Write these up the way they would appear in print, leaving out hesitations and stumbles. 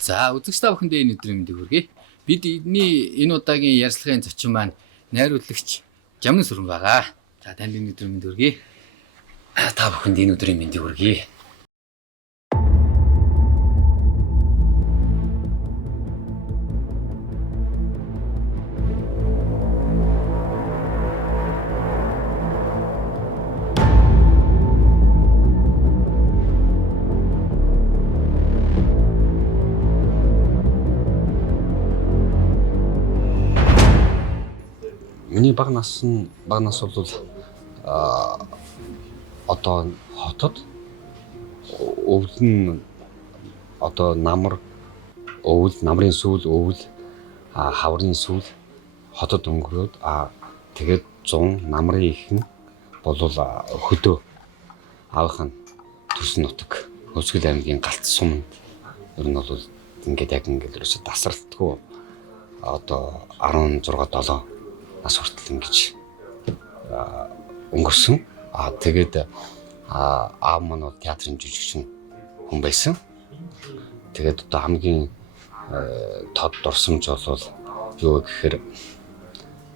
За үзэгч та бүхэндээ энэ өдрийн мэндийг хүргэе. Бидний энэ удаагийн ярилцлагын зочин маань найруулагч Жамин Сүрэн байгаа. За танд энэ өдрийн мэндийг хүргэе. Та бүхэнд энэ өдрийн мэндийг хүргэе. Миний баг нас бол одоо хотод өвөл нь одоо намрын сүүл өвөл хаврын сүүл хотод өнгөрөөд тэгээд 100 намрын ихэнх бол хөдөө аавынх нь төрсөн нутаг Өвсгөл аймгийн галт суманд ер нь бол ингээд яг ингээд ерөөсө тасралтгүй одоо 16-7 нас хүртэл ингэж өнгөрсөн. Тэгээд аав маань бол театрын жүжигчин хүн байсан. Тэгээд одоо хамгийн тод дурсамж бол юу гэхээр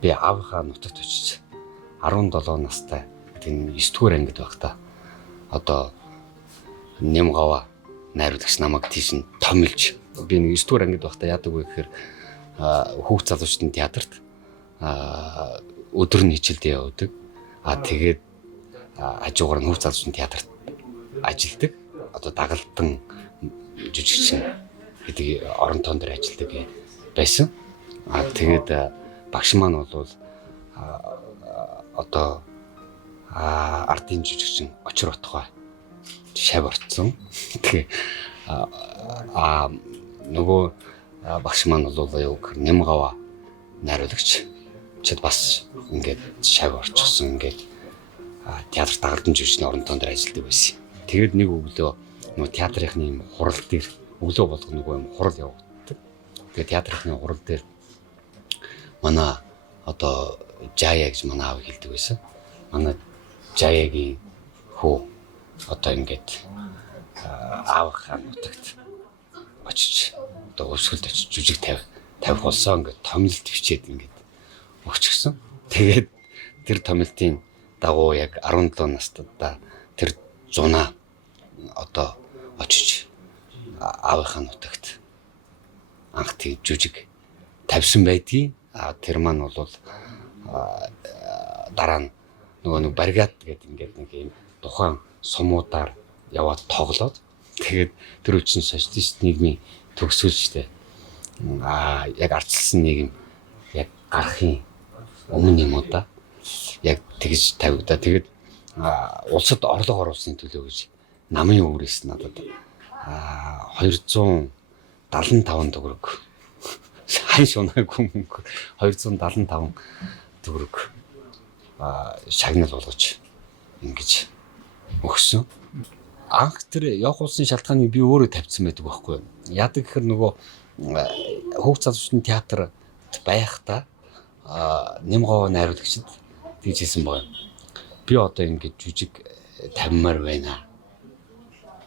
би аавынхаа нутагт очиж 17 настай тийм 9 дугаар ангид байхдаа одоо Нямгава найруулагч намайг тийш нь томилж би 9 дугаар ангид байхдаа яадаг вэ гэхээр хүүхд залуучдын театрт өдөр нь хичээлдээ явдаг. Тэгээд хажуугаар нь хүүхд залуучдын театрт ажилладаг. Одоо дагалдан жүжигчин гэдэг оронтон дээр ажилладаг байсан. Тэгээд багш маань бол одоо ардын жүжигчин Очир Отгой шав орцсон. Тэгээ нөгөө багш маань бол юу гэхээр Нямгава найруулагч чад бас ингээд шав орчихсон ингээд театр дагалдан жүжигчний оронтон дээр ажилладаг байсан. Тэгээд нэг өглөө нөгөө театрынхны юм хурал дээр өглөө болгоно нөгөө юм хурал явагддаг. Тэгээд театрынхны хурал дээр манай одоо Жая гэж манай аав хэлдэг байсан. Манай Жаягийн хөө одоо ингээд аавынхаа нутагт очиж одоо өсгөлд очиж жүжиг тавих болсон ингээд томилт бичээд ингээд өгчихсөн. Тэгээд тэр томилтын дагуу яг 17 настайдаа тэр зунаа одоо очиж аавынхаа нутагт анх тийм жүжиг тавьсан байдгийг. Тэр маань бол дараа нь нөгөө баригат гэдэг ингээд нэг юм тухайн сумуудаар яваад тоглоод тэгээд тэр үчин социалист нийгмийн төгсгөлчтэй яг ардчилсан нийгэм яг гарахын өмнө юм уу да яг тэгж тавигдаа. Тэгээд улсад орлого оруулсны төлөө гэж намын өврөөс надад 275 төгрөг хань шунаагүй мөнгө 275 төгрөг шагнал болгож ингэж өгсөн. Анх тэр явах улсын шалтгааныг би өөрөө тавьсан байдаг байхгүй юу. Яадаг гэхээр нөгөө хүүхд залуучдын театр байхдаа Нямгава найруулагчид тэгжсэн байна. Би одоо ингэж жүжиг тавьмаар байна.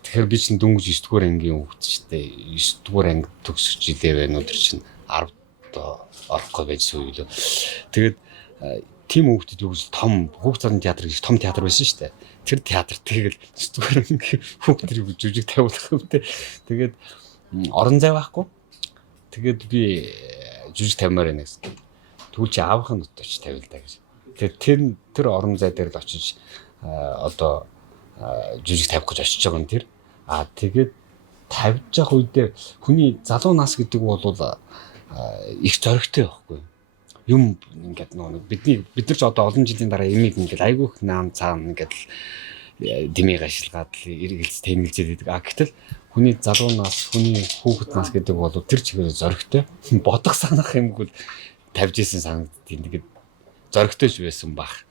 Тэгэхээр би чинь дөнгөж 9 дугаар ангийн хүүхдчтэй 9 дугаар анги төгсөж илээ байна. Өдөр чинь 10-д орохгүй байжсэн үе лөө. Тэгээд тийм хүүхдэд юу гэж том хүүхд залуучдын театр гэж том театр байсан шүү дээ. Тэр театр тэгэл 9 дугаар анги хүүхдэр жүжиг тавиулах юмтэй. Тэгээд орон зай байхгүй. Тэгээд би жүжиг тавьмаар байна гэсэн. Тэгвэл чи аавынхаа нутагт очиж тавил даа гэж. Тэгээд тэр орон зай дээр л очиж одоо жүжиг тавих гэж очиж байгаа юм тэр. Тэгээд тавьж явах үедээ хүний залуу нас гэдэг бол их зоригтой байхгүй. Юм ингээд бид нар ч одоо олон жилийн дараа эмийг ингээд айгүйх наам цаана ингээд дэмий гашилгаад эргэлз тэнгэлжээд байдаг. Гэтэл хүний залуу нас, хүний хүүхэд нас гэдэг бол тэр чигээр зоригтой. Бодох санах юмгүй тавьж исэн санагдтiin. Тэгээд зоригтой ч байсан баг.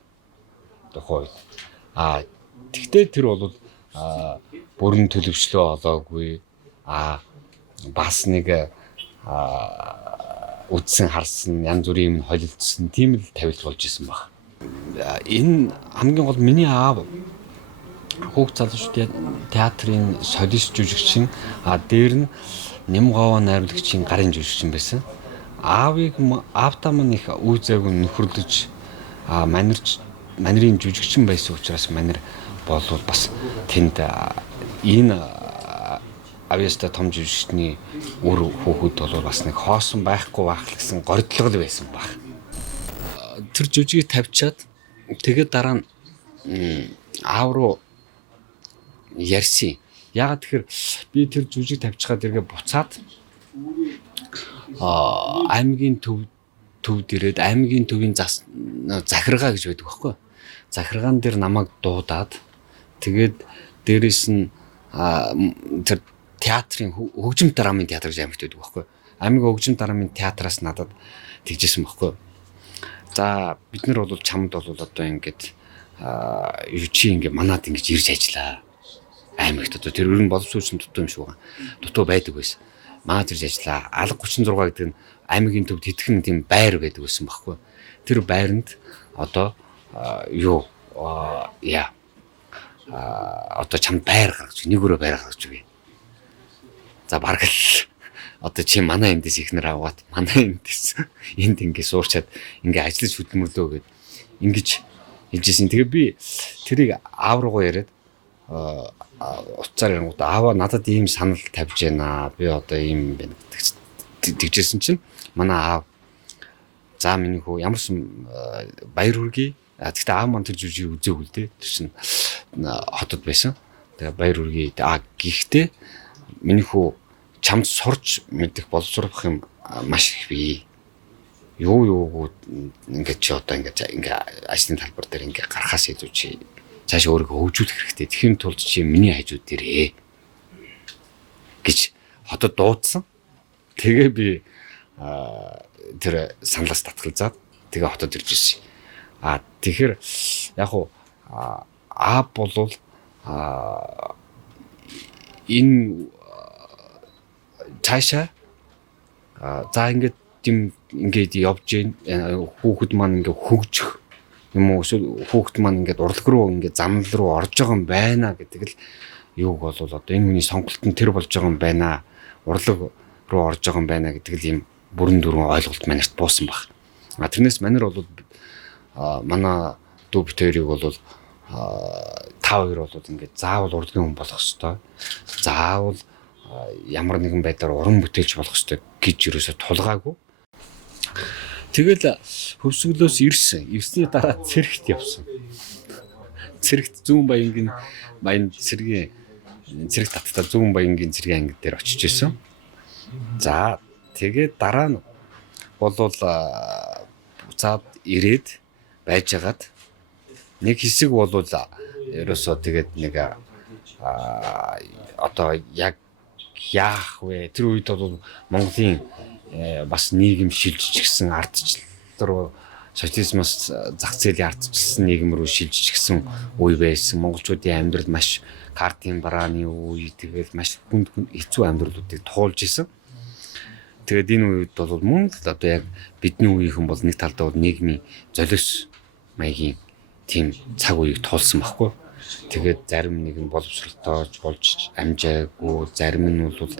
Тухайд. Тэгтээ тэр бол бүрэн төлөвчлөө олоогүй. Бас нэг үдсэн харсан янз бүрийн юм холилдсон тийм л тавилт болж исэн баг. Энэ хамгийн гол миний аав хүүхд залуучдын театрын солист жүжигчин дээр нь Нямгава найруулагчийн гарын жүжигчин байсан. Аавтаа маань их үйзээг нөхөрлөж манерын жүжигчин байсан учраас манер болвол бас тэнд энэ авьяастай том жүжигчний үр хүүхэд бол бас нэг хоосон байхгүй байх л гэсэн гордлогол байсан баг. Тэр жүжигийг тавьчаад тэгээд дараа нь аав руу ярьсан. Яагаад тэгэхээр би тэр жүжиг тавьчихад эргээ буцаад аймгийн төвд ирээд аймгийн төвийн захиргаа гэж байдаг байхгүй. Захиргаан дээр намайг дуудаад тэгээд дээрэс нь тэр театрын хөгжим драмын театр гэж аймагт байдаг байхгүй. Аймгийн хөгжим драмын театраас надад тэгжсэн байхгүй. За бид нар бол чамд бол одоо ингээд юу чи ингээд манад ингэж ирж ажиллаа. Аймагт одоо тэр өрн боловсруучны дутуу юм шиг байгаа. Дутуу байдаг байсан. Манад ирж ажиллаа. Алга 36 гэдэг нь аймгийн төвд хэдхэн тийм байр байдаг байсан байхгүй. Тэр байранд одоо одоо чамд байр гаргаж нэг өрөө байр гаргаж өгье. За бараг л одоо чи манай эндээс ихнэр аваад манай эндээс энд ингэ суурчаад ингэ ажиллаж хөдөлмөрлөө гэд ингэж хэлжсэн. Тэгээ би тэрийг аав руугаа яриад уцаар ярангууд аава надад ийм санал тавьж байна. Би одоо ийм байна тэгжсэн чинь манай аав за миний хүү ямарсан баяр хүргэе. Гэхдээ аав маань тэр жүжиг үзээгүй л дээ. Тэр чинь хотод байсан. Тэгээ баяр хүргэе. Гэхдээ миний хүү чамд сурч мэдэх боловсрох юм маш их бий. Юу ингээд чи одоо ингээд ажлын талбар дээр ингээд гарахаас илүү чи цааш өөрийгөө хөгжүүлэх хэрэгтэй. Тэхийн тулд чи миний хажууд дээрээ гэж хотод дуудсан. Тэгээ би тэр саналаас татгалзаад тэгээ хотод ирж ирсэн. Тэгэхээр яг уу болвол энэ цаашаа за ингээд явж гин хүүхэд маань ингээд хөгжих юм уу хүүхэд маань ингээд урлаг руу ингээд замнал руу орж байгаа юм байна гэдэг л юуг бол одоо энэ хүний сонголт нь тэр болж байгаа юм байна урлаг руу орж байгаа юм байна гэдэг л юм бүрэн дүрэн ойлголт манайд буусан баг. Тэрнээс манайр бол манай дүү битэрийг бол та хоёр бол ингээд заавал урлагийн хүн болох ёстой. Заавал ямар нэгэн байдлаар уран бүтээлч болох ёстой гэж юусоо тулгаагүй. Тэгэл хөвсгөлөөс ирсэн. Ирсний дараа цэрэгт явсан. Цэрэгт Зүүн Баянгийн цэргийн цэрэг таттай Зүүн Баянгийн цэргийн анги дээр очиж исэн. За тэгээд дараа нь болвол буцаад ирээд байжгаад нэг хэсэг болвол ерөөсөө тэгээд нэг одоо яг яах вэ? Тэр үед бол Монголын бас нийгэм шилжчихсэн ардчлал руу социализмоос зах зээлийн ардчилсан нийгэм рүү шилжчихсэн үе байсан. Монголчуудын амьдрал маш картын барааны үе тэгээд маш хүнд хэцүү амьдралуудыг туулж исэн. Тэгээд энэ үед бол мөн л одоо яг бидний үеийнхэн бол нэг талдаа бол нийгмийн золиос маягийн тийм цаг үеийг туулсан байхгүй. Тэгээд зарим нэгэн боловсролтой болж амжаагүй, зарим нь бол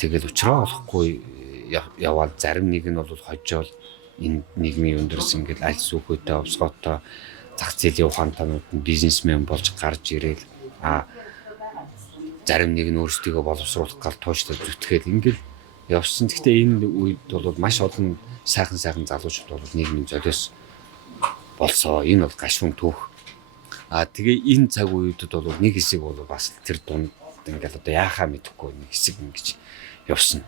тэгэл уучраа олохгүй яваад зарим нэг нь бол хожоол энэ нийгмийн өндөрс ингээд аль сүхөтэй овсгоотой зах зээлийн ухаантайнууд нь бизнесмен болж гарч ирээл зарим нэг нь өөрсдийгөө боловсруулах гал тууштай зүтгэл ингээд явсан. Гэхдээ энэ үед бол маш олон сайхан залуучууд бол нийгмийн золиос болсоо. Энэ бол гашуун түүх. Тэгээ энэ цаг үеүүдэд бол нэг хэсэг бол бас тэр дунд ингээд одоо яахаа мэдэхгүй нэг хэсэг ингэж явсан.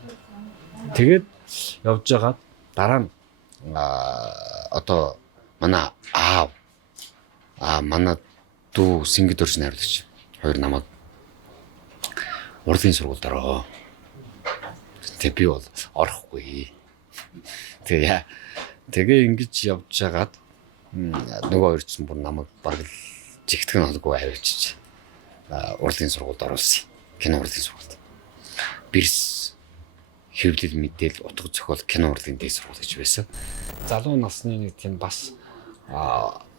Тэгээд явж байгаа дараа нь одоо манай аав манай дүү Сингид орж найруулагч хоёр намайг урлагийн сургуульд ороо. Тэгээ би бол орохгүй. Тэгээ ингэж явж байгаад нөгөө хоёр ч бүр намайг баг жигтгэн холгүй авчиж урлагийн сургуульд оруулсан. Кино урлагийн сургуульд. Бирс хэвлэл мэдээл утга зохиол кино урлагийн дэс сургууль гэж байсан. Залуу насны нэг тийм бас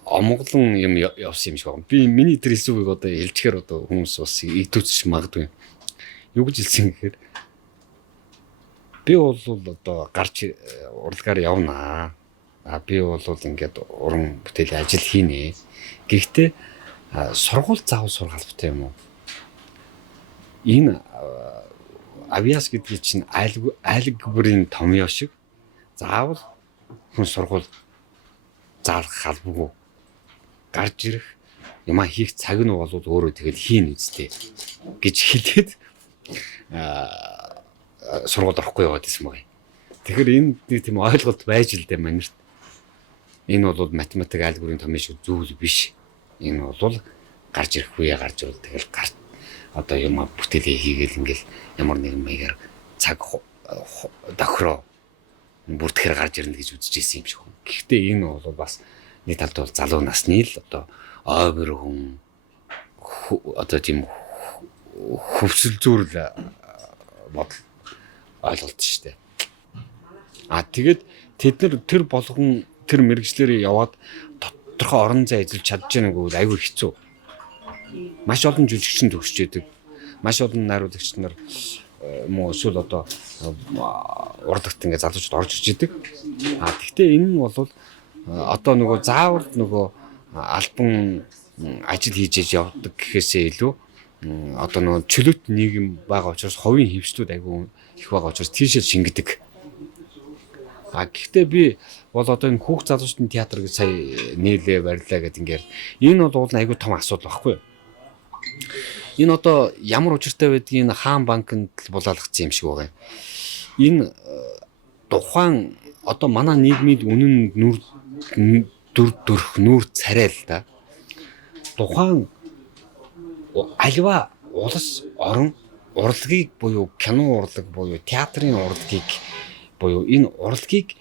омглон юм явсан юм шиг байна. Би миний тэр хэлсүүгийг одоо хэлчихээр одоо хүмүүс бас игдүүцчих магадгүй. Юу гэж хэлсэн гэхээр би бол одоо гарч урлагаар явнаа. Би бол ингээд уран бүтээлийн ажил хийнэ. Гэхдээ сургууль заавал сурах албатай юм уу? Энэ авиас гэдэг чинь айлгбэрийн томьёо шиг заавал хүн сургууль заалах албагүй. Гарч ирэх юмаа хийх цаг нь бол өөрөө тэгэл хийн үстэй гэж хэлээд сургууль орохгүй яваад байсан мөн. Тэгэхээр энэ тийм ойлголт байж л дээ манайд. Энэ бол математик айлгбэрийн томьёо шиг зүйл биш. Энэ бол гарч ирэх үе гарч ирвэл тэгэл одоо юм бүтээлээ хийгээл ингээл ямар нэгэн маягаар цаг дохроо бүртгэхээр гарч ирнэ гэж үзчихсэн юм шиг. Гэхдээ энэ бол бас нэг талд бол залуу насны л одоо ойбор хүн одоо тийм хөвсөл зүрл бодол ойлголт шүү дээ. Тэгээд тэд нар тэр болгон тэр мэрэгчлэрээ яваад тодорхой орон зай эзэлж чадж байгааг бол айгүй хэцүү. Маш олон жүжигчин төгсөж байдаг. Маш олон найруулагч нар мөн эсвэл одоо урлагт ингээ залуучууд орж ирж байдаг. Гэхдээ энэ нь бол одоо нөгөө заавал нөгөө альбан ажил хийж явдаг гэхээсээ илүү одоо нөгөө чөлөөт нийгэм байгаа учраас ховын хөвчлүүд айгүй их байгаа учраас тийшээ шингэдэг. Гэхдээ би бол одоо энэ хүүхд залуучдын театр гэж сая нээлээ барьлаа гэдэг ингээд энэ бол айгүй том асуудал баггүй. Энэ одоо ямар учиртай байдгийг энэ хаан банкнд булаалгацсан юм шиг байгаа юм. Энэ тухайн одоо манай нийгмийн үнэн дүрх нүүр царай л да. Тухайн альва улс орон урлагийг буюу кино урлаг буюу театрын урлагийг буюу энэ урлагийг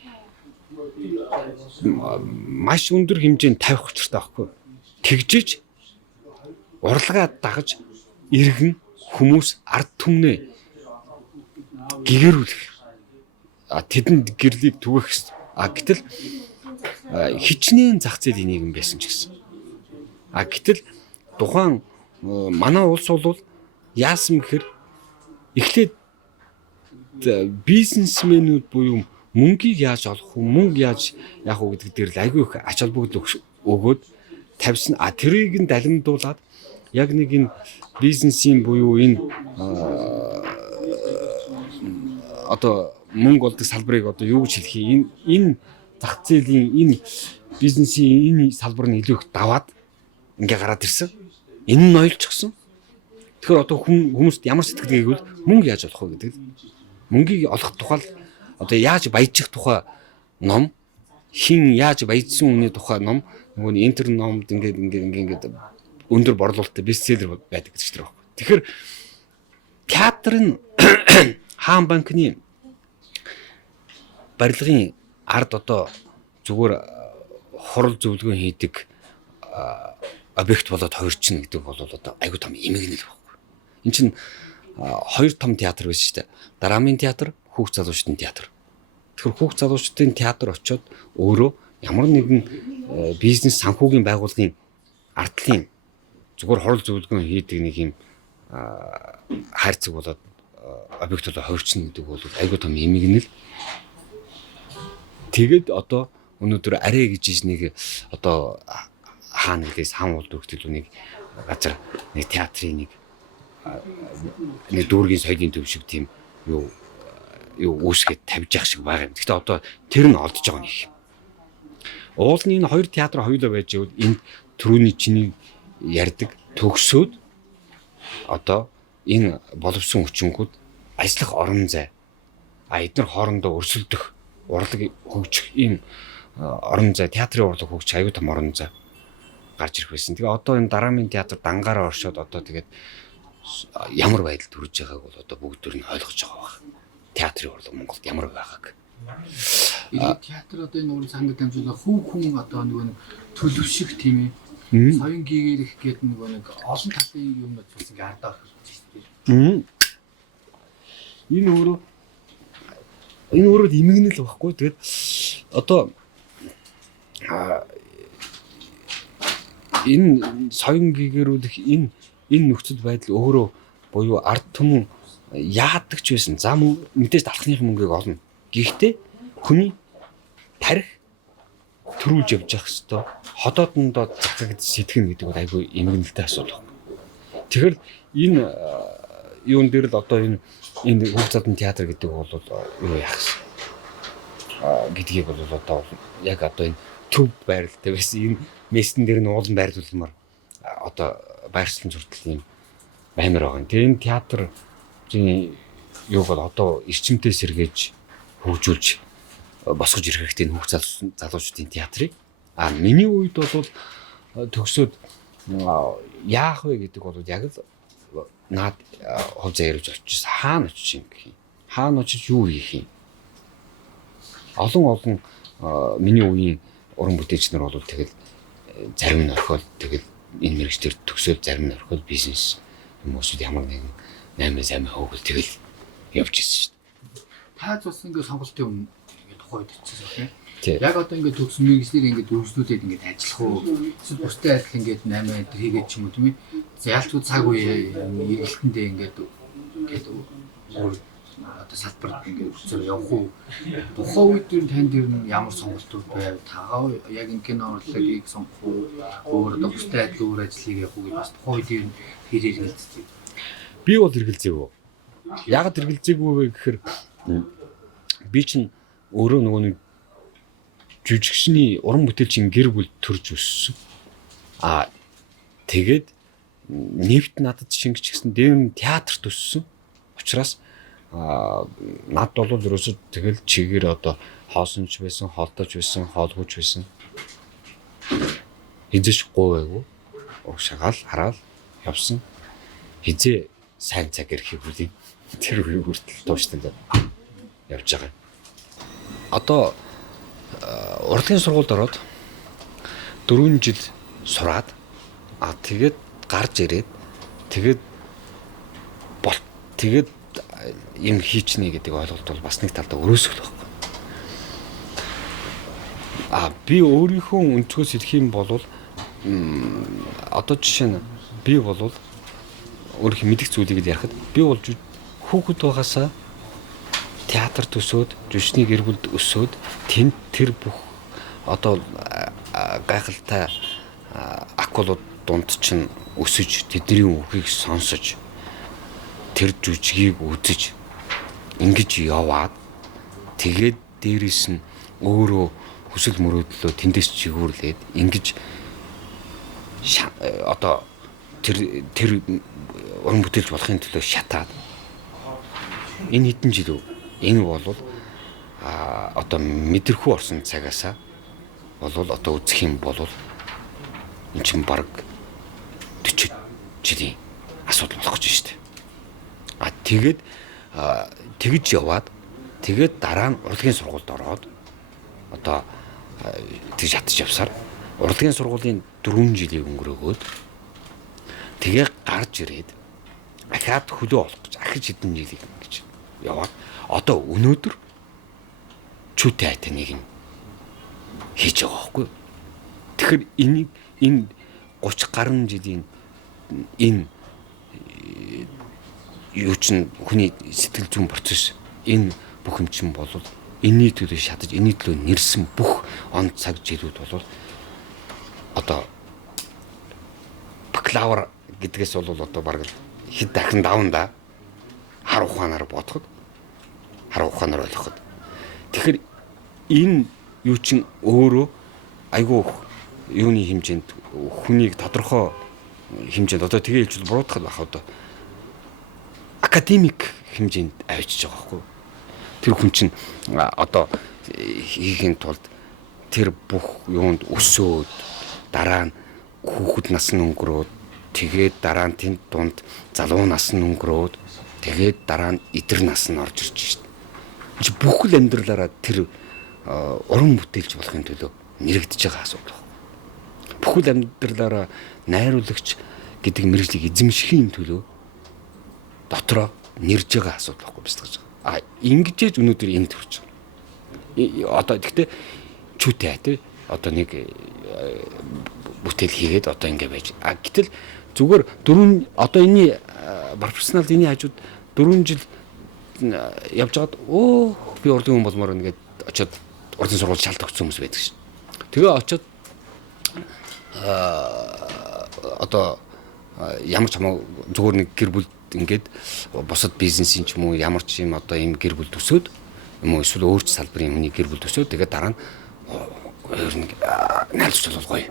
маш өндөр хэмжээнд тавих учиртай байхгүй. Тэгжиж урлагаа дагаж иргэн хүмүүс ард түмнээ гэгэрүүлэх тэдэнд гэрлийг түгэх гэсэн. Гэтэл хичнээн зах зээлийн нийгэм байсан ч гэсэн. Гэтэл тухайн манай улс бол яасан гэхээр эхлээд бизнесмэнүүд буюу мөнгийг яаж олох вэ? Мөнгө яаж яах вэ гэдэг дээр л айгүй их ач холбогдол өгөөд тавьсан. Тэрийг нь далимдуулаад яг нэг энэ бизнесийн буюу энэ одоо мөнгө олдог салбарыг одоо юу гэж хэлэх юм? Энэ зах зээлийн энэ бизнесийн энэ салбар нь илүү их даваад ингээ гараад ирсэн. Энэ нь ноёлчихсон. Тэгэхээр одоо хүмүүст ямар сэтгэлгээ гэвэл мөнгө яаж олох вэ гэдэг. Мөнгийг олох тухай одоо яаж баяжих тухай ном, хин яаж баяжсан үний тухай ном, нөгөө интернет номд ингээд өндөр борлуулалттай бестселлер байдаг гэж тэр байна. Тэгэхээр театр нь хаан банкны барилгын ард одоо зүгээр хурал зөвлөгөө хийдэг объект болоод хоёр чинь гэдэг бол одоо айгүй том эмгэнэл байхгүй. Энд чинь хоёр том театр байсан шүү дээ. Драмын театр, хүүхд залуучдын театр. Тэгэхээр хүүхд залуучдын театр очиод өөрөө ямар нэгэн бизнес санхүүгийн байгууллагын ардлын зүгээр хурал зөвлөгөө хийдэг нэг юм хайрцаг болоод объект болоод хувирчин гэдэг бол айгүй том эмгэнэл. Тэгэд одоо өнөөдөр арэ гэж нэг одоо хаана гэдээс хаан улд өргөтөл нэг газар нэг театрын нэг дүүргийн соёлын төв шиг тийм юу үүсгээд тавьж явах шиг байгаа юм. Гэхдээ одоо тэр нь олдож байгаа нэг юм. Уулын энэ хоёр театр хоёулаа байж байвал энэ түрүүний чиний ярьдаг төгсөөд одоо энэ боловсон хүчингүүд ажиллах орон зай эдгээр хоорондоо өрсөлдөх урлаг хөгжих ийм орон зай театрын урлаг хөгжих аюул том орон зай гарч ирэх байсан. Тэгээ одоо энэ драмын театр дангаараа оршоод одоо тэгээд ямар байдалд хүрэж байгааг бол одоо бүгд төр нь ойлгож байгаа байна. Театрын урлаг Монголд ямар байгааг. Энэ театр одоо энэ уран сангад дамжуулаад хүн одоо нэг төлөв шиг тийм ээ. Соён гэгэрэх гэдэг нэг олон талын юмнууд бас ингээ ардаа орж байна. Энэ өөрөө эмгэнэл багхгүй. Тэгээд одоо энэ соён гэгэрүүлэх энэ нөхцөл байдал өөрөө буюу ард түмэн яадаг ч байсан. За мэдээж далхныхын мөнгийг олно. Гэхдээ хүний тарих төрүүлж явж явах хэвээр ходоодондоо захирагдаж сэтгэнэ гэдэг бол айгүй эмгэнэлтэй асуудал. Тэгэхээр энэ юун дээр л одоо энэ Хүүг задан театр гэдэг бол юу яах вэ? Гэдгийг бол одоо яг одоо энэ төв байралтай байсан энэ мессен дээр нь уулан байрлуулмаар одоо байршлан зүртэл юм баймар байгаа. Тэгээ энэ театрын юу бол одоо эрчимтэй сэргээж хөгжүүлж босгож ирэх хэрэгтэй Хүүг залуучдын театрыг. Миний үед бол төгсөөд яах вэ гэдэг бол яг л наад хов заяарж очиж хаана очиж юм гэх юм. Хаана очиж юу хийх юм. Олон миний үеийн уран бүтээлч нар бол тэгэл зарим нь орхиод тэгэл энэ мэрэгчдэр төгсөөд зарим нь орхиод бизнес хүмүүсүүд ямар нэгэн 8 хөөгөл тэгэл явж ирсэн шүү дээ. Та бас ингээд сонголтын өмнө ингээд тухайд очижсэн тийм. Яг одоо ингээд төгсөн мэрэгчлэр ингээд үргэлжлүүлээд ингээд ажиллах уу? Эсвэл бусдын адил ингээд 8 өдөр хийгээд ч юм уу тийм ээ. За ялчгүй цаг үе эргэлтэндээ ингээд одоо салбарт ингээд үсээр явах уу? Тухайн үед танд ер нь ямар сонголтууд байв? Таа яг энэ кино урлагийг сонгох уу? Өөр одоо бусдын адил өөр ажил хийх уу гэж бас тухайн үед ер нь хэрэг хэлцдэг. Би бол эргэлзээгүй. Яг эргэлзээгүй вэ гэхээр би чинь өөрөө нөгөө нэг жүжигчний уран бүтээлчийн гэр бүл төрж өссөн. Тэгээд нэвт надад шингэж гисэн дээр нь театрт өссөн. Учираас над бол ерөөсөө тэгэл чигээр одоо хоосонч байсан, хоолтойч байсан, хоолгүйч байсан. Хизээш гуйваагүй. Угшагаал хараал явсан. Хизээ сайн цаг ирэхийг үгүй тэр үе хүртэл тууштай явж байгаа. Одоо урлагийн сургуульд ороод 4 жил сураад тэгээд гарч ирээд тэгээд юм хийчнэ гэдэг ойлголт бол бас нэг талдаа өрөөсгөл байхгүй. Би өөрийнхөө өнцгөөс хэлэх юм бол одоо жишээ нь би бол өөрийнхөө мэдих зүйлийг ярихад би бол хүүхэд байгаасаа театр төсөөд жүжигчний гэр бүлд өсөөд тэр бүх одоо гайхалтай акулууд дунд чинь өсөж тэдний үгийг сонсож тэр жүжигийг үзэж ингэж яваад тэгээд дээрэс нь өөрөө хүсэл мөрөөдлөө тэндээс чигүүрлээд ингэж одоо тэр уран бүтээлч болохын төлөө шатаад энэ хэдэн жил үү? Энэ бол одоо мэдрэхүү орсон цагаасаа бол одоо үзэх юм бол энэ чинь баг 40 жилийн асуудал болох гэж байна шүү дээ. Тэгж яваад тэгээд дараа нь урлагийн сургуульд ороод одоо тэгж хатж явсаар урлагийн сургуулийн 4 жилийг өнгөрөөгөөд тэгээ гарч ирээд ахаад хөлөө олох гэж ахиж хэдэн жилийг ингэж яваад одоо өнөөдөр чүтэй хайтай нэг юм хийж байгаа байхгүй. Тэгэхээр энэ 30 гаруй жилийн энэ юу чинь хүний сэтгэл зүйн процесс энэ бүх юм чинь бол энэний төлөө шатаж энэний төлөө нэрсэн бүх он цаг жилүүд бол одоо бакалавр гэдгээс бол одоо баг хэд дахин давна хар ухаанаар бодоход хар ухаанаар ойлгоход. Тэгэхээр энэ юу чинь өөрөө айгүй юуны хэмжээнд хүнийг тодорхой хэмжээнд одоо тэгээ хэлжүүл буруутгах байх одоо академик хэмжээнд авчиж байгаа байхгүй. Тэр хүн чинь одоо хийхин тулд тэр бүх юунд өсөөд дараа нь хүүхэд насны өнгөрөөд тэгээд дараа нь тэнд дунд залуу насны өнгөрөөд тэгээд дараа нь эдэр насны орж ирж шít. Чи бүхэл амьдралаараа тэр уран бүтээлч болохын төлөө нэрэгдэж байгаа асуудал. Бүхэл амьдралаараа найруулагч гэдэг мэргэжлийг эзэмшихийн төлөө дотроо нэрж байгаа асуудал байхгүй биш гэж. Ингэжээж өнөөдөр энд төрж байгаа. Одоо гэхдээ чүтэй тий одоо нэг бүтээл хийгээд одоо ингэ байж. Гэтэл зүгээр одоо энэ профессионал энэ хажууд 4 жил явж байгаад би урдын хүн болмоор ингээд очиод урдын сургууль шалт өгсөн хүмүүс байдаг шин. Тэгээ очиод одоо ямар ч хамаа зүгээр нэг гэр бүл ингээд босод бизнесийн ч юм уу ямар ч юм одоо ийм гэр бүл төсөөд юм уу эсвэл өөрч салбарын хүний гэр бүл төсөөд тэгээ дараа нь өөр нэг найлж болов гоё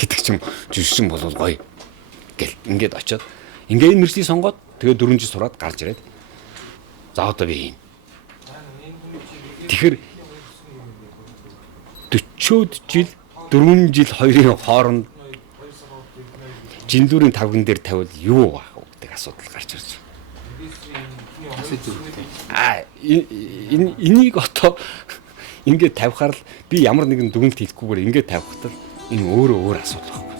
гэдэг ч юм жишгэн болов гоё гэл ингээд очиод ингээд энэ мэржлийг сонгоод тэгээ 4 жил сураад гарч ирээд за одоо би юм. Тэгэхээр 40 жил 4 жил хоёрын хооронд жиндүүрийн тавган дээр тавил юу байх вэ гэдэг асуудал гарч ирж байна. Энийг одоо ингээд тавихаар л би ямар нэгэн дүгнэлт хийхгүйгээр ингээд тавихтал энэ өөрөө өөр асуудал байна.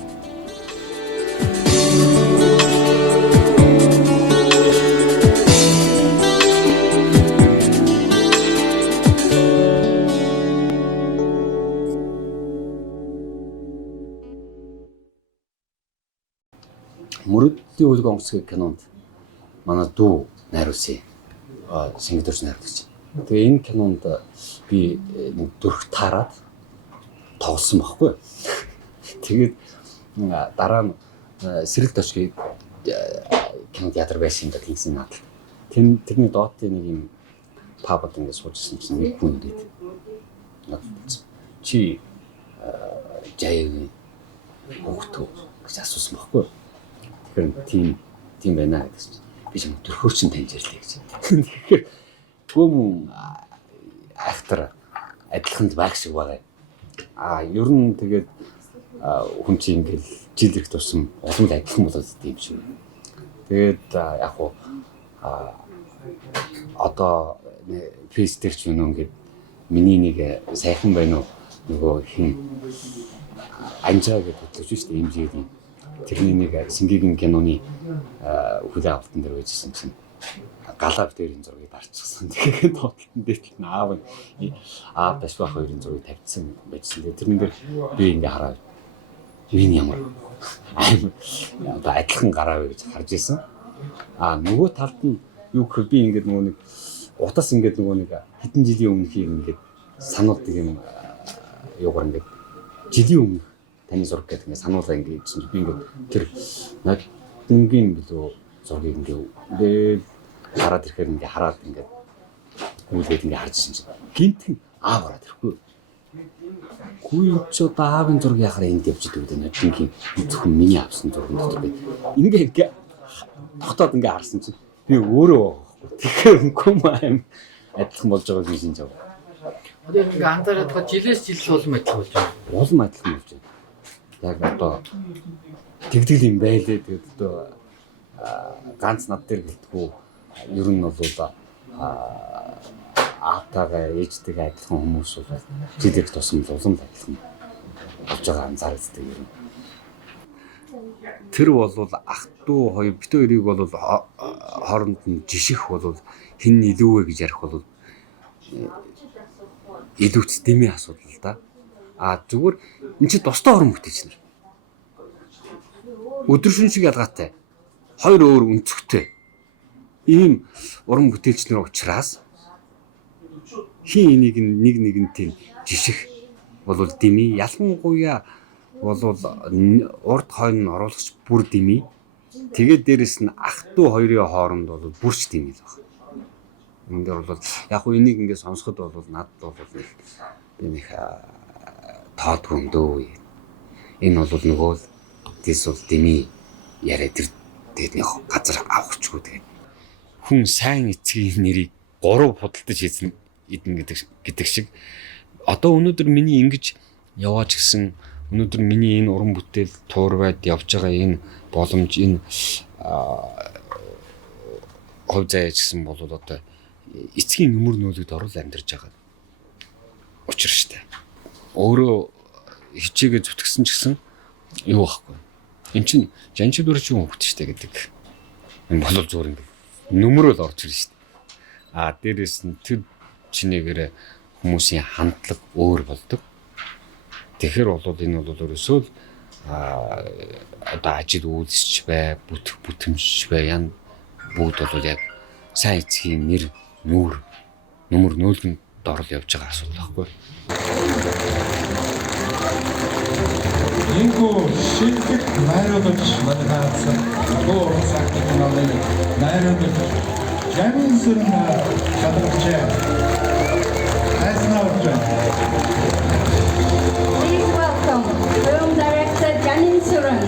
Мөрөдлийн үлг онгоцгийн кинонд манай дүү найруулсан. Сингдэрч найруулсан. Тэгээ энэ кинонд би нэг дөрөх таарад тоглосон байхгүй. Тэгээд дараа нь Сэрэл Тошгийн кинотеатр байсан юм да тийсэн надад. Тэрний доотын нэг юм пабад ингэ суужсэн чинь нэг хүн ирээд чи жаяг хөхтөө гэж асуусан байхгүй. Тэгэхээр тийм байна гэж. Би ч төрхөр чин таньж ирлээ гэж. Тэгэхээр гүм актер адилханд байх шиг байгаа. Ер нь тэгээд хүн чинь ингээл жил их тусам олон адилхан болоод идэв юм шиг. Тэгээд яг уу одоо фейс дээр ч юм ингээд миний нэг сайхан байна уу нөгөө хин анжаа гэж бодлоо шүү дээ имжээний. Тэрний нэг Сингийн киноны хүлээ авалтан дээр байжсэн чинь галав дээр энэ зургийг дарчихсан. Тэгээд доотлон дээр нь аав дашбах хоёрын зургийг тавьчихсан байжсэн. Тэрэн дээр би ингээ хараад энэ ямар одоо адилхан гараа вэ гэж харж ирсэн. Нөгөө талд нь юу гэхээр би ингээ нөгөө нэг утас ингээ нөгөө нэг хэдэн жилийн өмнөхийг ингээ сануулдаг юм юугаар ингээ жилийн өмнө таны зураг гэдэг ингээ сануулаа ингээ гэсэн би ингээ тэр надынгийн билүү зургийг ингээ хараад ирэхээр ингээ хараад ингээ гүйлээд ингээ харж ирсэн чинь гинтэн аав гараад ирэхгүй. Гүйл ч одоо аавын зураг яхаар энд явж идэв гэдэг надынгийн зөвхөн миний авсан зураг дотор би ингээ тогтоод ингээ харсан чинь би өөрөө тэгэхээр үгүй юм адилхан болж байгааг нь шинж аваа. Одоо ингээ анзаараад байгаа жилээс жил улам адилхан болж байна. Улам адилхан болж байна. Яг одоо тэгдэл юм байлээ. Тэгээд одоо ганц над дээр гэлтгүү ер нь бол аатаага ээжтэйгээ адилхан хүмүүс бол жилээр тусам улам адилхан болж байгаа анзаардаг юм. Тэр бол ах トゥ хоёр бит хоёрыг бол хооронд нь жиших бол хэн илүү вэ гэж ярих бол илүүц дэмий асуудал л да. Зүгээр эн чинь тустай орон бүтээч нар. Өдршин шиг ялгаатай. Хоёр өөр өнцгтэй. Ийм уран бүтээлчнэр учраас хин энийг нэг нэгнтэй жиших бол дэмий ялангуяа бол урд хойно оруулагч бүр дэмий. Тэгээд дээрэс нь ах トゥ хоёрын хооронд бол бүрч дэмий л байна. Энд дээр бол яг уу энийг ингээд сонсоход бол надад бол би нэг таадгүй юм дөө. Энэ бол нөгөө дэс бол дэмий яриа тэр тэдний газар авахчгүй тэгээд хүн сайн эцгийн нэрийг 3 худалдаж хийсэн идэн гэдэг шиг одоо өнөөдөр миний ингэж яваач гэсэн өнөөдөр миний энэ уран бүтээл туурвайд явж байгаа энэ боломж энэ хов заяач гэсэн бол одоо эцгийн нөмөр нөлөөд орол амьдарч байгаа учир штэ. Өөрөө хичээгээ зүтгэсэн ч гэсэн юу байхгүй. Энд чинь жанчид дүр чинь хөвгт штэ гэдэг. Энэ болов зүгээр ингэ нөмрөл орж ирж штэ. Дээрээс нь тэр чинээгээр хүмүүсийн хандлага өөр болдог. Тэгэхээр бол энэ бол ерөөсөө одоо ажил үйлсч бай, бүтэмжч бай, бүгд бол яг сайн эцгийн нэр нөмөр нөөлгөнд орол явж байгаа асуудал байхгүй. Энэхүү шилдэг найруулагч манайхаас гоо сахиг намын найруулагч Жанин Сүрэн шалгажээ. Хайснаа урьж. Please welcome film director Janin Suran,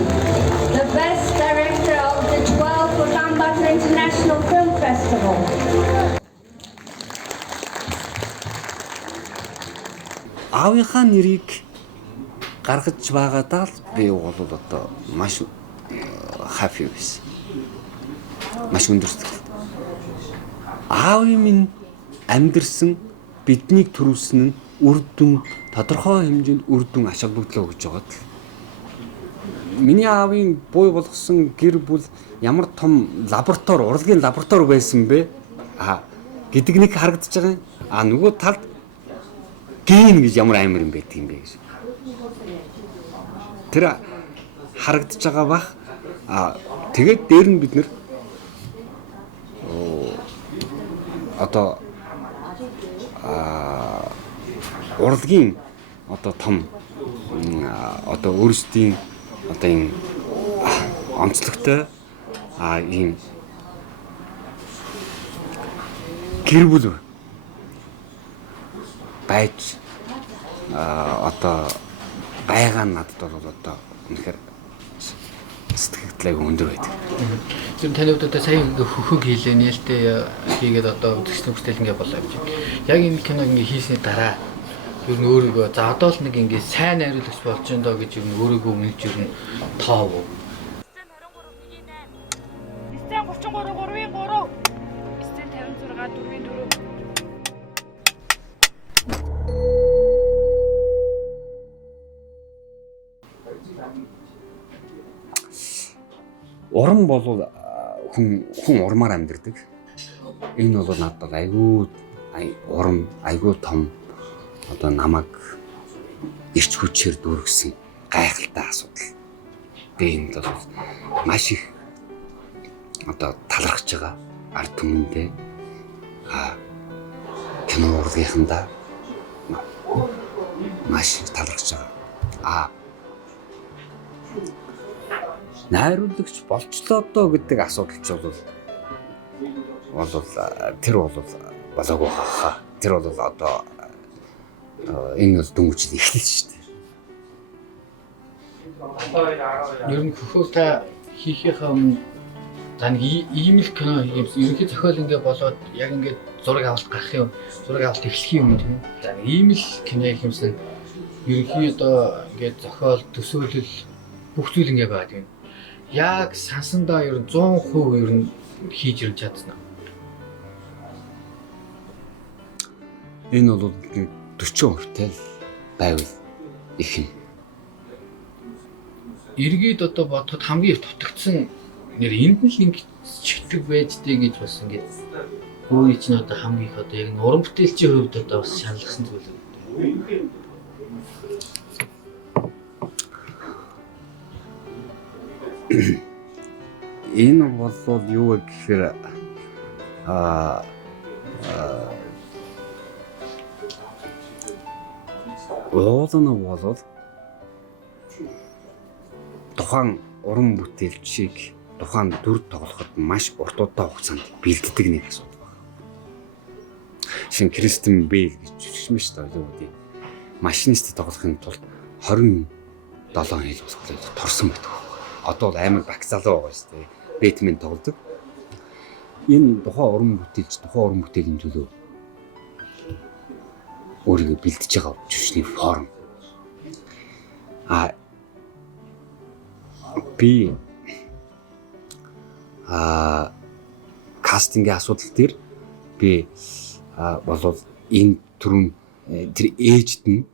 the best director of the 12th Ulaanbaatar International Film Festival. Аавынхаа нэрийг гаргаж байгаадаа л би бол одоо маш happy байсан. Маш өндөр сэтгэл. Аавын минь амьдрсан биднийг төрүүлсэн нь үр дүн тодорхой хэмжээнд үр дүн ач холбогдлоо өгж байгаад л. Миний аавын буу болгосон гэр бүл ямар том лаборатори, урлагийн лаборатори байсан бэ? Гэдэг нэг харагдаж байгаа юм. Нөгөө талд ген гэж ямар амар юм байдаг юм бэ гэж. Тэр харагдаж байгаа бах. Тэгээд дээр нь бид нэр одоо урлагийн одоо том одоо өөрсдийн одоо энэ онцлогтой ийм гэр бүл байж одоо байгаа надад бол одоо үнэхээр сэтгэлдлээ өндөр байдаг. Зөв таны хувьд одоо сая хөхөг хийлээ нээлттэй хийгээд одоо үзэгчдийн хүсэл ингээ болоо гэж. Яг энэ киног ингээ хийсний дараа ер нь өөрийгөө за одоо л нэг ингээ сайн найруулагч болж байна доо гэж ер нь өөрийгөө үнэлж ер нь тоов уу? 933 3 956 4 4 Уран бол хүн урмаар амьдардаг. Энэ бол надад айгүй уран айгүй том одоо намайг ирч хүчээр дүүргэсэн гайхалтай асуудал. Би энэ бол маш их одоо талархаж байгаа ард түмэндээ кино урлагийнхандаа маш их талархаж байгаа. Найруулагч болчлоо доо гэдэг асуудалч бол тэр бол болоогүй хаа. Тэр бол одоо энэ бол дүнжил эхэлж шүү дээ. Ер нь хөхөө та хийхийнхаа өмнө за нэг ийм л кино ерөнхий зохиол ингээ болоод яг ингээ зураг авалт гарах юм. Зураг авалт эхлэх юм тийм. За ийм л кино хийхэмсэн ерөнхий одоо ингээ зохиол төсөөлөл бүх зүйл ингээ байгаа тийм. Яг сансандаа ер нь 100% ер нь хийж ирж чадсан аа. Энэ бол 40% л байвал их юм. Эргээд одоо бодоход хамгийн их дутагдсан нэр энд нь л ингэ чиглэг байж дээ гэж бас ингээд өөрөө чинь одоо хамгийн их одоо яг уран бүтээлчийн хувьд одоо бас шаналгсан зүйл үү. Энэ бол юу гэхээр уулын бол тухайн уран бүтээлчийг тухайн дүр тоглоход маш урт удаан хугацаанд бэлддэг нэг асуудал байна. Шин Кристен Бэйл гэж жүжигчмэн шүү дээ юу гэдэг. Машинист тоглохын тулд 27 хил болголоо торсон байдаг. Одоо бол амар багцаалаа байгаа шүү дээ. Бэтмен тоглодог. Энэ тухайн уран бүтээлч тухайн уран бүтээлийн төлөө өөрийгөө бэлдэж байгаа жүжигчний форм. Би кастингийн асуудал дээр би болов энэ түрүүн тэр ээжд нь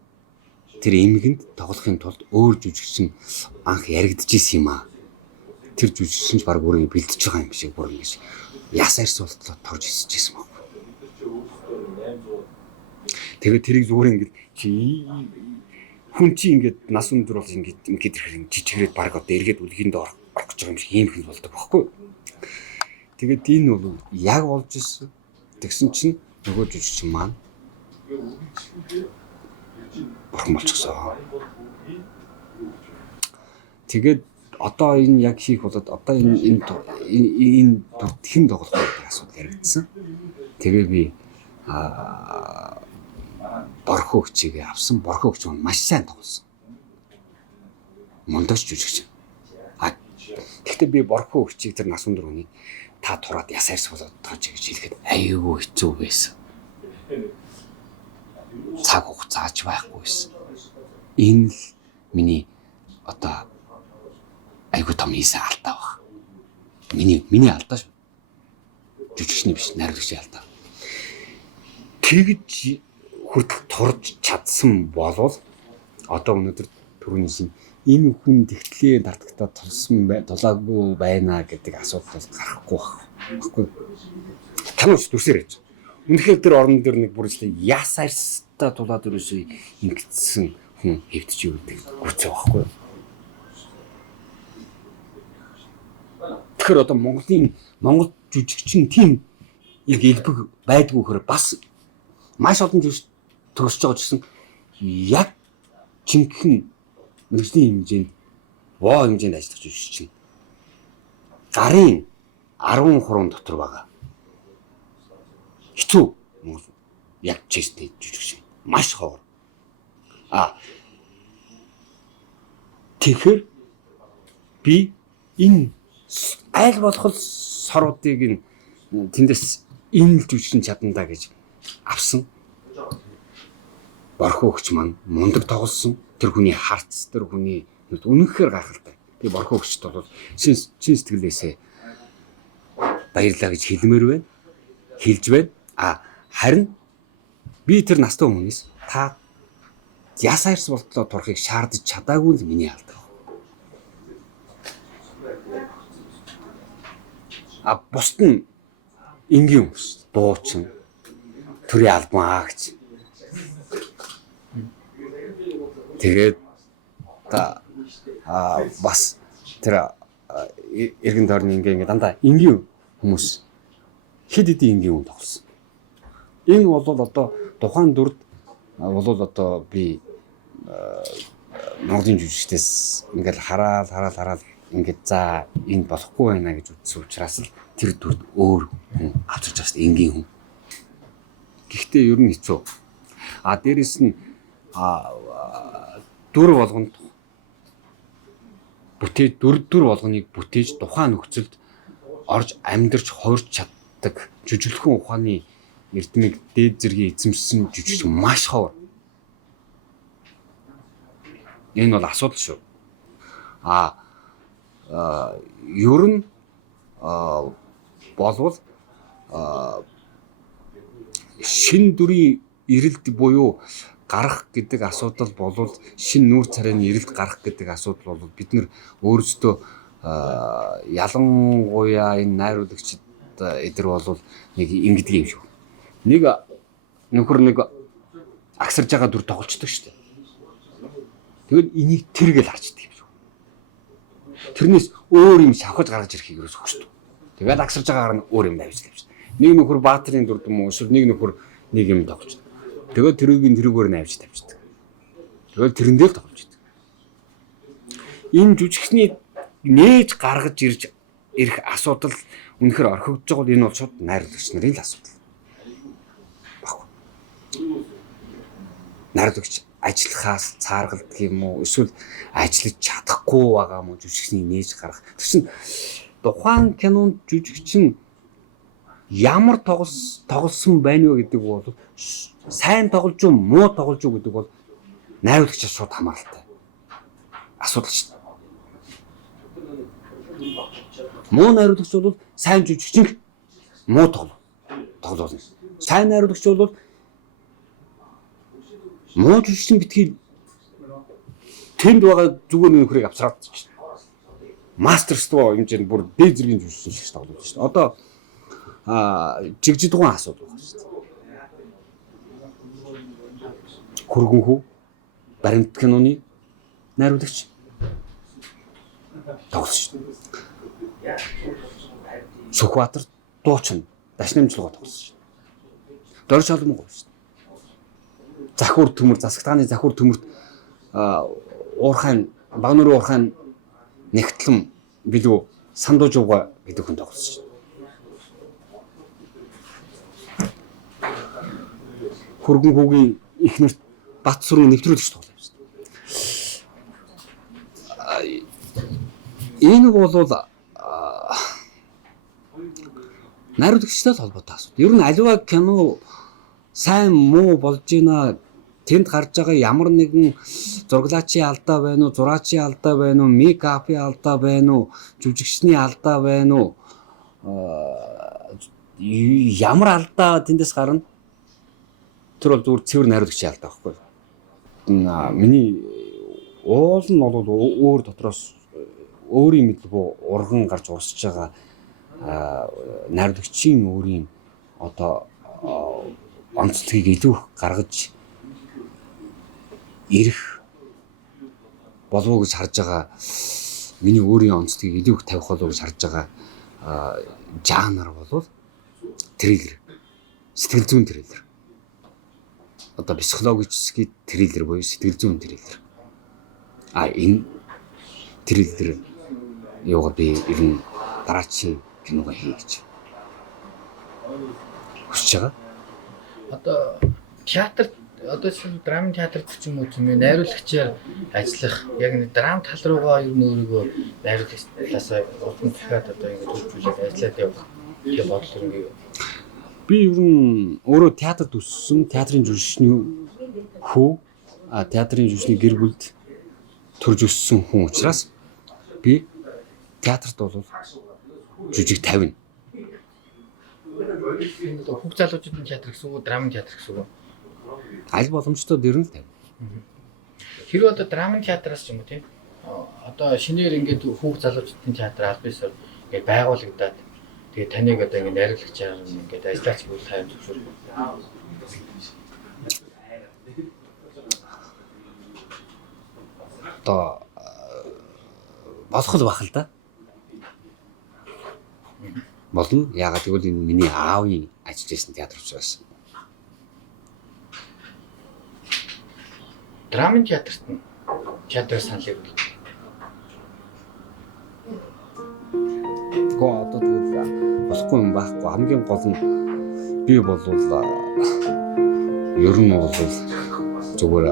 тэр эмгэнд тоглохын тулд өөр жүжигчин анх яригдж исэн юм аа. Тэр жүжигчин ч баг өөрийгөө бэлдэж байгаа юм шиг бүр ингэж ясаар суултлаа торж ирсэн юм. Тэгээд тэрийг зүгээр ингэж хүн чи ингээд нас өндөр бол ингээд ирэхээр жижигрээд баг одоо эргээд үлгэнд орох гэж байгаа юм шиг ийм хэл болдог байхгүй. Тэгээд энэ бол яг болж ирсэн. Тэгсэн чинь нөгөө жүжигчин маань бурхан болчихсон. Тэгээд одоо энэ яг хийх болоод одоо энэ хэн тоглох вэ асуудал яригдсан. Тэгээ би Борхоо хчигээ авсан. Борхоо хч маань маш сайн тоглосон. Мондоч жүжигч. Гэхдээ би Борхоо хчиг тэр насан туршийн та тураад ясаарс болоод тооч гэж хэлэхэд аюулгүй хэцүү байсан. Цаг хугацаач байхгүй байсан. Энэ л миний одоо айгуу том хийсэн алдаа баг. Миний алдаа шүү. Жүжигчний биш, найруулагчийн алдаа. Тэгж хүртэл турж чадсан болвол одоо өнөөдөр түрүүний шин энэ хүн тэгтлээ дардагтаа тулаагүй байна гэдэг асуудал гарахгүй байхгүй. Танаас дүрсээр яаж. Үнэхээр тэр орон дээр нэг бүрэлдэхүүн ясаарстаа тулаад өрөөсөө ингэсэн хүн хэвдэж өгдөг гүцээ байхгүй. Тэгэхээр одоо Монгол жүжигчин тийм яг элбэг байдгүй хөр бас маш олон зүйл төгсөж байгаа гэсэн яг жинхэнэ мэргэжлийн хэмжээнд воо хэмжээнд ажиллах жүжигчин гарын 10% дотор байгаа. Хэцүү яг честтэй жүжигчин маш ховор. Тэгэхээр би энэ айл болох соруудыг тэндээс энэ л жүжигчин чадандаа гэж авсан. Борхоо хч маань мундаг тоглосон. Тэр хүний харц, тэр хүний үнэнхээр гайхалтай. Тэгээ Борхоо хчт бол чин сэтгэлээсээ баярлаа гэж хэлмээр байна. Хэлж байна. Харин би тэр настай хүнээс та ясаарс болтлоо турахыг шаардаж чадаагүй л миний алдаа. Бусд нь энгийн хүмүүс, буучин, төрийн албан агч. Тэгээд бас тэр эргэн тойрны ингээ дандаа энгийн хүмүүс хэд хэдийн энгийн хүн тоглосон. Энэ бол одоо тухайн дүрд бол одоо би Монголын жүжигчдээс ингээл хараад ингээд за энэ болохгүй байна гэж үзсэн учраас л тэр дүрд өөр хүн авчирч байгаа шүү дээ, энгийн хүн. Гэхдээ ер нь хэцүү. Дээрэс нь дүр болгонд дүр болгоныг бүтээж тухайн нөхцөлд орж амьдарч хорж чаддаг жүжиглэхэн ухааны эрдмийг дээд зэргийн эзэмшсэн жүжигч маш ховор. Энэ бол асуудал шүү. Ер нь болвол шин дүрийн эрэлт буюу гарах гэдэг асуудал болвол шин нүүр царайны эрэлт гарах гэдэг асуудал болвол бид нэр өөрсдөө ялангуяа энэ найруулагчид эдэр болвол нэг ингэдэг юм шүү. Нэг нөхөр нэг агсарж байгаа дүр тоглолцдог шүү дээ. Тэгэл энийг тэргэл харчдаг юм шүү. Тэрнээс өөр юм шавхаж гаргаж ирэхийг юус хүсдэг. Тэгээд агсарж байгаагаар нь өөр юм тавьж л юм шүү. Нэг нөхөр баатрын дүр юм уу эсвэл нэг нөхөр нэг юм тоглож. Тэгээд тэрүүгээр навьж тавьчихдаг. Тэгээд тэрэндээ л тоглож идэг. Энэ жүжигчний нээж гаргаж ирэх асуудал үнэхээр орхигдож байгаа бол энэ бол шууд найруулагч нарын л асуудал. Баггүй. Найруулагч ажиллахаас цааргалдаг юм уу эсвэл ажиллаж чадахгүй байгаа юм уу жүжигчний нээж гарах. Тэгвэл тухайн кинонд жүжигчин ямар тоглосон байна вэ гэдэг бол сайн тоглож уу муу тоглож уу гэдэг бол найруулагчаас шууд хамааралтай асуудал шүү дээ. Муу найруулагч бол сайн жүжигчин муу тоглоно. Сайн найруулагч бол муу жүжигчин битгий тэнд байгаа зүгээр нөхрийг авчраад чинь. Мастерство хэмжээнд бүр дээд зэргийн жүжигчин шиг тоглож шүү дээ. Одоо жигжидгуун асуудал байна шүү дээ. Хөргөнхүү баримт киноны найруулагч тоглож шүү дээ. Сүхбаатар дуучин дашнамжлогоо тоглосон шүү. Дорж олмог шүү. Захиур төмөр, засагтааны захиур төмөрт уурхайн багнуурын уурхайн нэгтлэн билүү сандуужууга гэдэг хүн тоглосон шүү. Хөргөн хүүгийн ихнэрт бат сүрэн нэвтрүүлэгч тоглосон шүү. Энэ бол найруулагчтай холбоотой асуудал. Ер нь аливаа кино сайн муу болж ийна, тэнд гарч байгаа ямар нэгэн зураглаачийн алдаа байна уу, зураачийн алдаа байна уу, мейкапын алдаа байна уу, жүжигчний алдаа байна уу, ямар алдаа тэндээс гарна. Тэр бол зүгээр цэвэр найруулагчийн алдаа байхгүй. Миний уул нь бол өөр дотроос өөрийн мэдлгүй урган гарч урсж байгаа найруулагчийн өөрийн одоо онцлогийг илүү гаргаж ирэх болов гэж харж байгаа, миний өөрийн онцлогийг илүү их тавих болов гэж харж байгаа жанр бол триллер, сэтгэл зүйн триллер. Одоо психологический триллер буюу сэтгэл зүйн триллер. Энэ триллер юугаар би ер нь дараачийн киногоо хий гэж хүсэж байгаа. Одоо театр, одоо драм театрт ч юм уу тийм найруулагчаар ажиллах, яг нэг драм тал руугаа ер нь өөрийгөө найруулагч талаас уран зохиод одоо ингэ төлөвлөлөд ажиллаад явах тийм бодол юм. Би ер нь өөрөө театрт өссөн, театрын жүжигчний хүү, театрын жүжигчний гэр бүлд төрж өссөн хүн учраас би театрт бол жүжиг тавина. Хүүхд залуучуудын театр гэсэн үг, драм театр гэсэн үг. Аль боломжтой дэрэн л тавина. Хэрвээ одоо драм театраас ч юм уу тийм. Одоо шинээр ингээд хүүхд залуучуудын театр аль бисаар ингээд байгуулагдаад тэгээ таныг одоо ингээд найруулагчаар ингээд ажиллаач бүл хайр зөвшөөрөх. Одоо болох л бах л да. Болно. Яагаад гэвэл энэ миний аавын ажиллаж байсан театр учраас. Драмын театрт нь театр саналыг одоо тэгэл болохгүй юм байхгүй. Хамгийн гол нь би бол ер нь бол зүгээр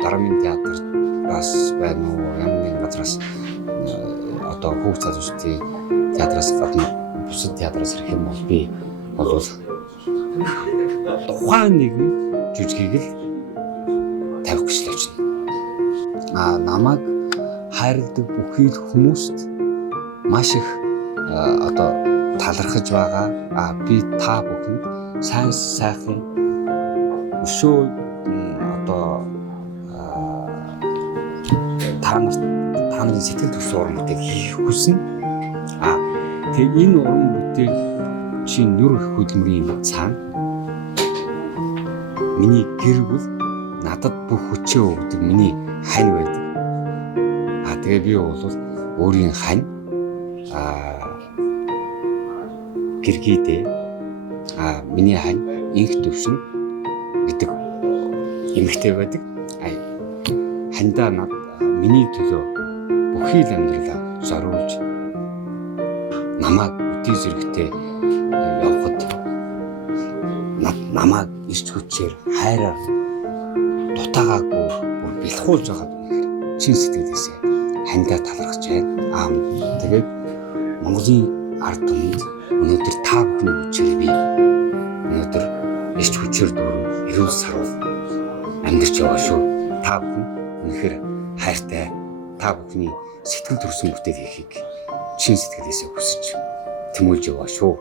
драмын театраас байна уу, ямар нэгэн газраас одоо хүүхд залуучдын театраас гадна бусад театраас ирэх юм бол би бол тухайн нэгэн жүжигийг л тавих гэж л очно. Намайг хайрладаг бүхий л хүмүүст маш их одоо талархаж байгаа. Би та бүхэнд сайн сайхан өшөө одоо та нарын сэтгэл төрсөн уран бүтээл хийх хүснэ. Тэгээ энэ уран бүтээл чинь нөр их хөдөлмөрийн цаана миний гэр бүл надад бүх хүчээ өгдөг миний хань байдаг. Тэгээ би бол өөрийн хань гэргийдээ миний хань инх төвшин гэдэг эмэгтэй байдаг. Хандаа над миний төлөө бүхий л амьдралаа зориулж намайг үдий зэрэгтэй явахад намайг ирч хүчээр хайраар дутаагаагүй бүр бэлхуулж байгаа үнэхээр чин сэтгэлээсээ хандаа талархаж байна. Тэгээд Монголын ард түмэнд өнөөдөр та бүхний хүчээр би өнөөдөр ирч хүчээр дүүрэн эрүүл сарвал амьдарч яваа шүү. Та бүхэн үнэхээр хайртай, та бүхний сэтгэл төрсөн бүтээл хийхийг чин сэтгэлээсээ хүсэж тэмүүлж яваа шүү.